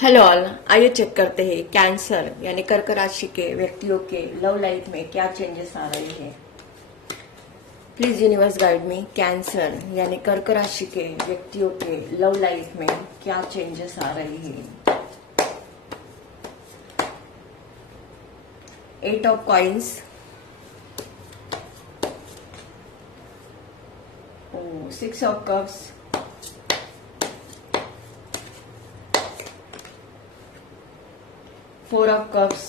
Hello all, आइए check करते हैं कैंसर यानी कर्क राशि के व्यक्तियों के लव लाइफ में क्या चेंजेस आ रहे हैं। Please universe guide me. Cancer यानी कर्क राशि के व्यक्तियों के लव लाइफ में क्या चेंजेस आ रहे हैं। 8 of coins, 6 of cups, 4 of cups,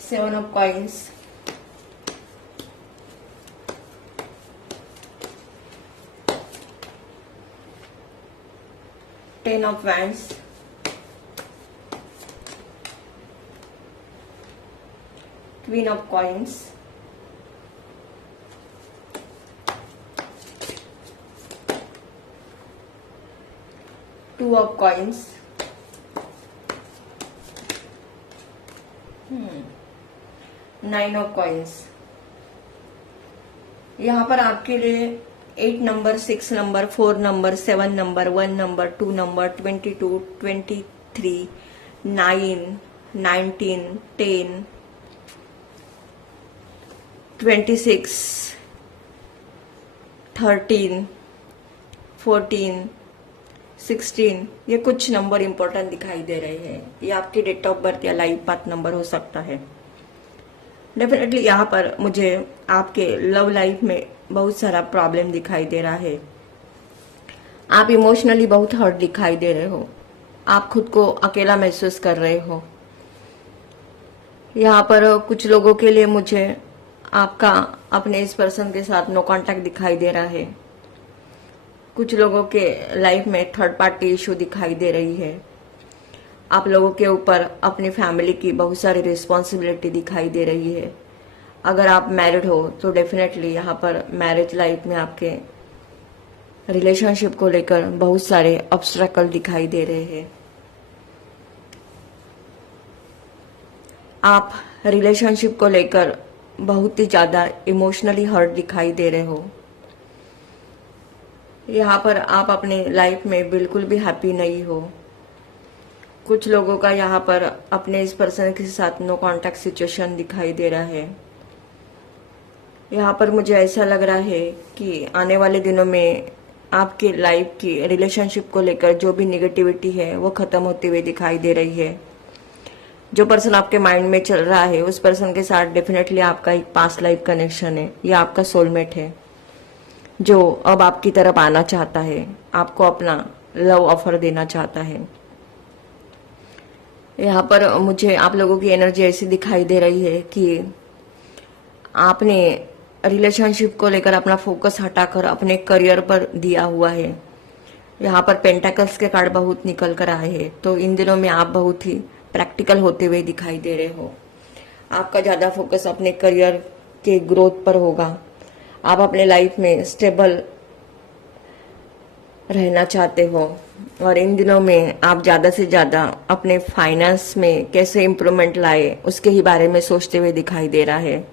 7 of coins, 10 of wands, Queen of coins, Two of coins, Nine of coins। यहाँ पर आपके लिए 8 number, 6 number, 4 number, 7 number, 1 number, 2 number, 22, 23, 9, 19, 10, 26, 13, 14, 16 ये कुछ नंबर इंपॉर्टेंट दिखाई दे रहे हैं। ये आपकी डेट ऑफ बर्थ या लाइफ पाथ नंबर हो सकता है। डेफिनेटली यहाँ पर मुझे आपके लव लाइफ में बहुत सारा प्रॉब्लम दिखाई दे रहा है। आप इमोशनली बहुत हर्ट दिखाई दे रहे हो। आप खुद को अकेला महसूस कर रहे हो। यहाँ पर कुछ लोगों के लिए मुझे आपका अपने इस पर्सन के साथ नो कांटेक्ट दिखाई दे रहा है। कुछ लोगों के लाइफ में थर्ड पार्टी इशू दिखाई दे रही है। आप लोगों के ऊपर अपनी फैमिली की बहुत सारी रिस्पॉन्सिबिलिटी दिखाई दे रही है। अगर आप मैरिड हो तो डेफिनेटली यहाँ पर मैरिज लाइफ में आपके रिलेशनशिप को लेकर बहुत सारे ऑब्स्ट्रकल दिखाई दे रहे हैं। आप रिलेशनशिप को लेकर बहुत ही ज्यादा इमोशनली हर्ट दिखाई दे रहे हो। यहाँ पर आप अपने लाइफ में बिल्कुल भी हैप्पी नहीं हो। कुछ लोगों का यहाँ पर अपने इस पर्सन के साथ नो कांटेक्ट सिचुएशन दिखाई दे रहा है। यहाँ पर मुझे ऐसा लग रहा है कि आने वाले दिनों में आपके लाइफ की रिलेशनशिप को लेकर जो भी नेगेटिविटी है वो खत्म होती हुई दिखाई दे रही है। जो पर्सन आपके माइंड में चल रहा है उस पर्सन के साथ डेफिनेटली आपका एक पास्ट लाइफ कनेक्शन है या आपका सोलमेट है जो अब आपकी तरफ आना चाहता है, आपको अपना लव ऑफर देना चाहता है। यहाँ पर मुझे आप लोगों की एनर्जी ऐसी दिखाई दे रही है कि आपने रिलेशनशिप को लेकर अपना फोकस हटाकर अपने करियर पर दिया हुआ है। यहाँ पर पेंटाकल्स के कार्ड बहुत निकल कर आए हैं, तो इन दिनों में आप बहुत ही प्रैक्टिकल होते हुए दिखाई दे रहे हो। आपका ज्यादा फोकस अपने करियर के ग्रोथ पर होगा। आप अपने लाइफ में स्टेबल रहना चाहते हो और इन दिनों में आप ज्यादा से ज्यादा अपने फाइनेंस में कैसे इम्प्रूवमेंट लाए उसके ही बारे में सोचते हुए दिखाई दे रहा है।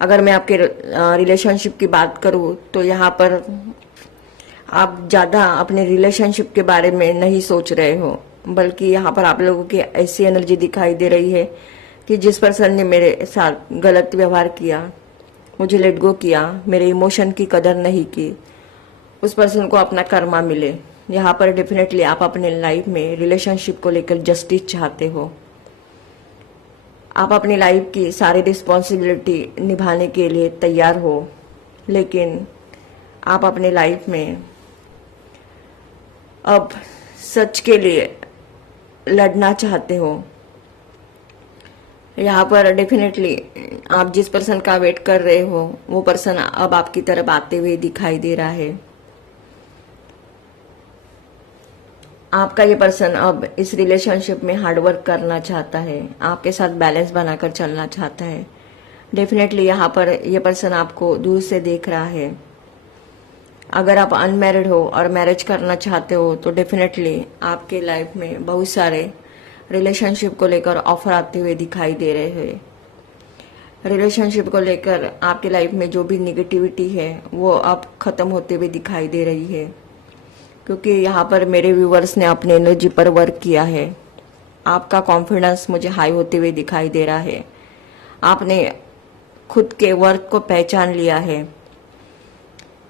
अगर मैं आपके रिलेशनशिप की बात करूं तो यहाँ पर आप ज्यादा अपने रिलेशनशिप के बारे में नहीं सोच रहे हो, बल्कि यहाँ पर आप लोगों की ऐसी एनर्जी दिखाई दे रही है कि जिस पर्सन ने मेरे साथ गलत व्यवहार किया, मुझे लेट गो किया, मेरे इमोशन की कदर नहीं की, उस पर्सन को अपना कर्मा मिले। यहाँ पर डेफिनेटली आप अपने लाइफ में रिलेशनशिप को लेकर जस्टिस चाहते हो। आप अपनी लाइफ की सारी रिस्पॉन्सिबिलिटी निभाने के लिए तैयार हो, लेकिन आप अपने लाइफ में अब सच के लिए लड़ना चाहते हो। यहाँ पर डेफिनेटली आप जिस पर्सन का वेट कर रहे हो वो पर्सन अब आपकी तरफ आते हुए दिखाई दे रहा है। आपका ये पर्सन अब इस रिलेशनशिप में हार्डवर्क करना चाहता है, आपके साथ बैलेंस बनाकर चलना चाहता है। डेफिनेटली यहाँ पर ये पर्सन आपको दूर से देख रहा है। अगर आप अनमैरिड हो और मैरिज करना चाहते हो तो डेफिनेटली आपके लाइफ में बहुत सारे रिलेशनशिप को लेकर ऑफर आते हुए दिखाई दे रहे हैं। रिलेशनशिप को लेकर आपकी लाइफ में जो भी निगेटिविटी है वो अब खत्म होते हुए दिखाई दे रही है। क्योंकि यहाँ पर मेरे व्यूवर्स ने अपने एनर्जी पर वर्क किया है। आपका कॉन्फिडेंस मुझे हाई होते हुए दिखाई दे रहा है। आपने खुद के वर्क को पहचान लिया है।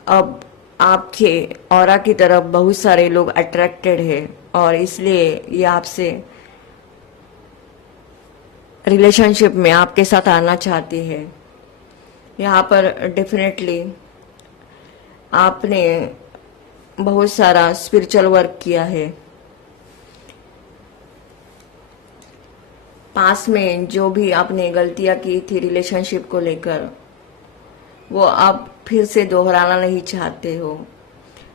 अब आपके ऑरा की तरफ बहुत सारे लोग अट्रैक्टेड है और इसलिए ये आपसे रिलेशनशिप में आपके साथ आना चाहती है। यहाँ पर डेफिनेटली आपने बहुत सारा स्पिरिचुअल वर्क किया है। पास में जो भी आपने गलतियां की थी रिलेशनशिप को लेकर, वो आप फिर से दोहराना नहीं चाहते हो।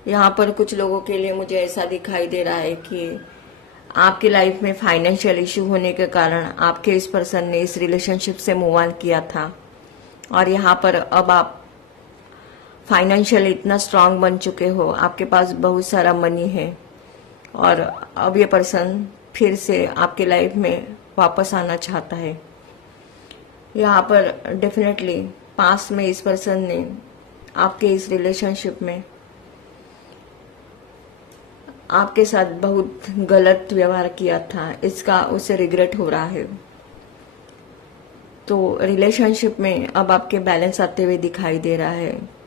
यहाँ पर कुछ लोगों के लिए मुझे ऐसा दिखाई दे रहा है कि आपकी लाइफ में फाइनेंशियल इशू होने के कारण आपके इस पर्सन ने इस रिलेशनशिप से मूव ऑन किया था और यहाँ पर अब आप फाइनेंशियल इतना स्ट्रांग बन चुके हो, आपके पास बहुत सारा मनी है और अब ये पर्सन फिर से आपके लाइफ में वापस आना चाहता है। यहाँ पर डेफिनेटली पास्ट में इस पर्सन ने आपके इस रिलेशनशिप में आपके साथ बहुत गलत व्यवहार किया था, इसका उसे रिग्रेट हो रहा है। तो रिलेशनशिप में अब आपके बैलेंस आते हुए दिखाई दे रहा है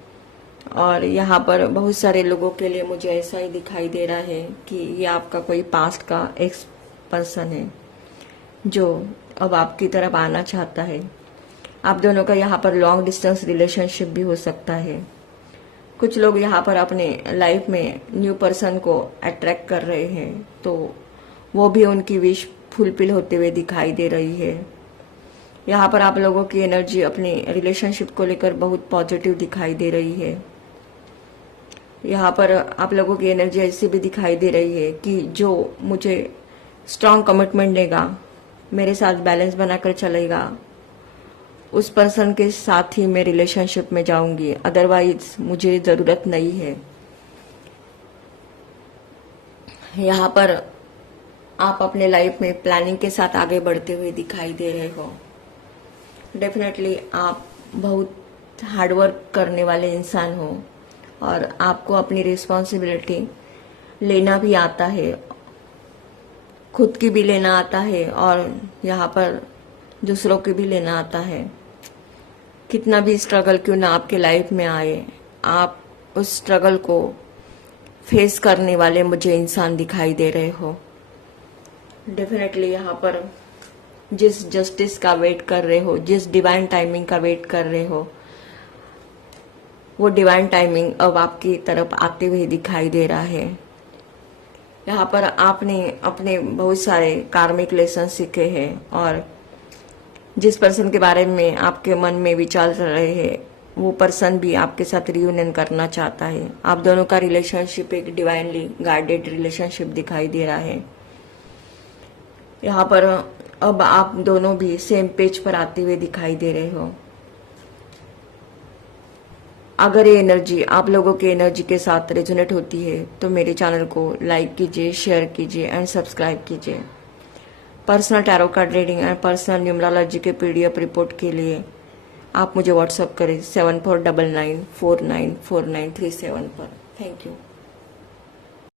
और यहाँ पर बहुत सारे लोगों के लिए मुझे ऐसा ही दिखाई दे रहा है कि ये आपका कोई पास्ट का एक्स पर्सन है जो अब आपकी तरफ आना चाहता है। आप दोनों का यहाँ पर लॉन्ग डिस्टेंस रिलेशनशिप भी हो सकता है। कुछ लोग यहाँ पर अपने लाइफ में न्यू पर्सन को अट्रैक्ट कर रहे हैं, तो वो भी उनकी विश फुलफिल होते हुए दिखाई दे रही है। यहाँ पर आप लोगों की एनर्जी अपनी रिलेशनशिप को लेकर बहुत पॉजिटिव दिखाई दे रही है। यहाँ पर आप लोगों की एनर्जी ऐसी भी दिखाई दे रही है कि जो मुझे स्ट्रांग कमिटमेंट देगा, मेरे साथ बैलेंस बनाकर चलेगा, उस पर्सन के साथ ही मैं रिलेशनशिप में जाऊंगी, अदरवाइज मुझे जरूरत नहीं है। यहाँ पर आप अपने लाइफ में प्लानिंग के साथ आगे बढ़ते हुए दिखाई दे रहे हो। डेफिनेटली आप बहुत हार्डवर्क करने वाले इंसान हो और आपको अपनी रिस्पॉन्सिबिलिटी लेना भी आता है, खुद की भी लेना आता है और यहाँ पर दूसरों की भी लेना आता है। कितना भी स्ट्रगल क्यों ना आपके लाइफ में आए, आप उस स्ट्रगल को फेस करने वाले मुझे इंसान दिखाई दे रहे हो। डेफिनेटली यहाँ पर जिस जस्टिस का वेट कर रहे हो, जिस डिवाइन टाइमिंग का वेट कर रहे हो, वो डिवाइन टाइमिंग अब आपकी तरफ आते हुए दिखाई दे रहा है। यहाँ पर आपने अपने बहुत सारे कार्मिक लेसन सीखे हैं और जिस पर्सन के बारे में आपके मन में विचार चल रहे हैं, वो पर्सन भी आपके साथ रियूनियन करना चाहता है। आप दोनों का रिलेशनशिप एक डिवाइनली गाइडेड रिलेशनशिप दिखाई दे रहा है। यहाँ पर अब आप दोनों भी सेम पेज पर आते हुए दिखाई दे रहे हो। अगर ये एनर्जी आप लोगों की एनर्जी के साथ रेजोनेट होती है तो मेरे चैनल को लाइक कीजिए, शेयर कीजिए एंड सब्सक्राइब कीजिए। Personal tarot card reading and personal numerology के PDF रिपोर्ट के लिए आप मुझे व्हाट्सअप करें 7499494937 पर। Thank you.